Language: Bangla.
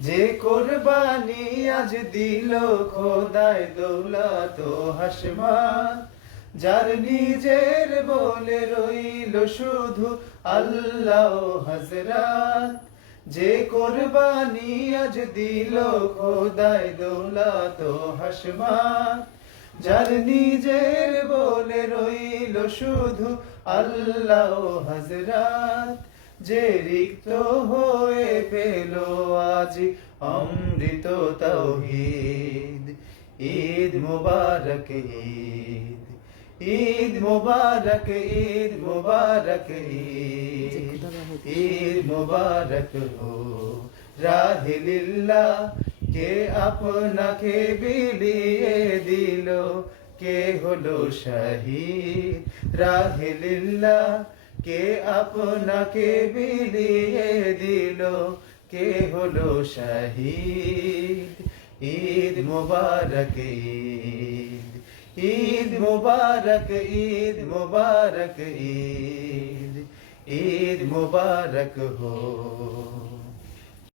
যে কোরবানি আজ দিল খোদায় দৌলত ও হাসমাত, যার নিজের বলে রইল শুধু আল্লাহ ও হযরত। যে কোরবানি আজ দিল খোদায় দৌলত ও হাসমাত, যার নিজের বলে রইল শুধু আল্লাহ ও হযরত। যে রিক্ত হয়ে পেল আজ অমৃত তাওহীদ, ঈদ মুবারক ঈদ, ঈদ মুবারক, ঈদ মুবারক, ঈদ, ঈদ মুবারক হো রাহে লিল্লাহ। কে আপনাকে বিলিয়ে দিল, কে হলো শহীদ রাহে লিল্লাহ। কে আপনাকে বিলিয়ে দিল, কে হলো শহীদ। ঈদ মুবারক ঈদ, ঈদ মুবারক, ঈদ মুবারক, ঈদ, ঈদ মুবারক হো।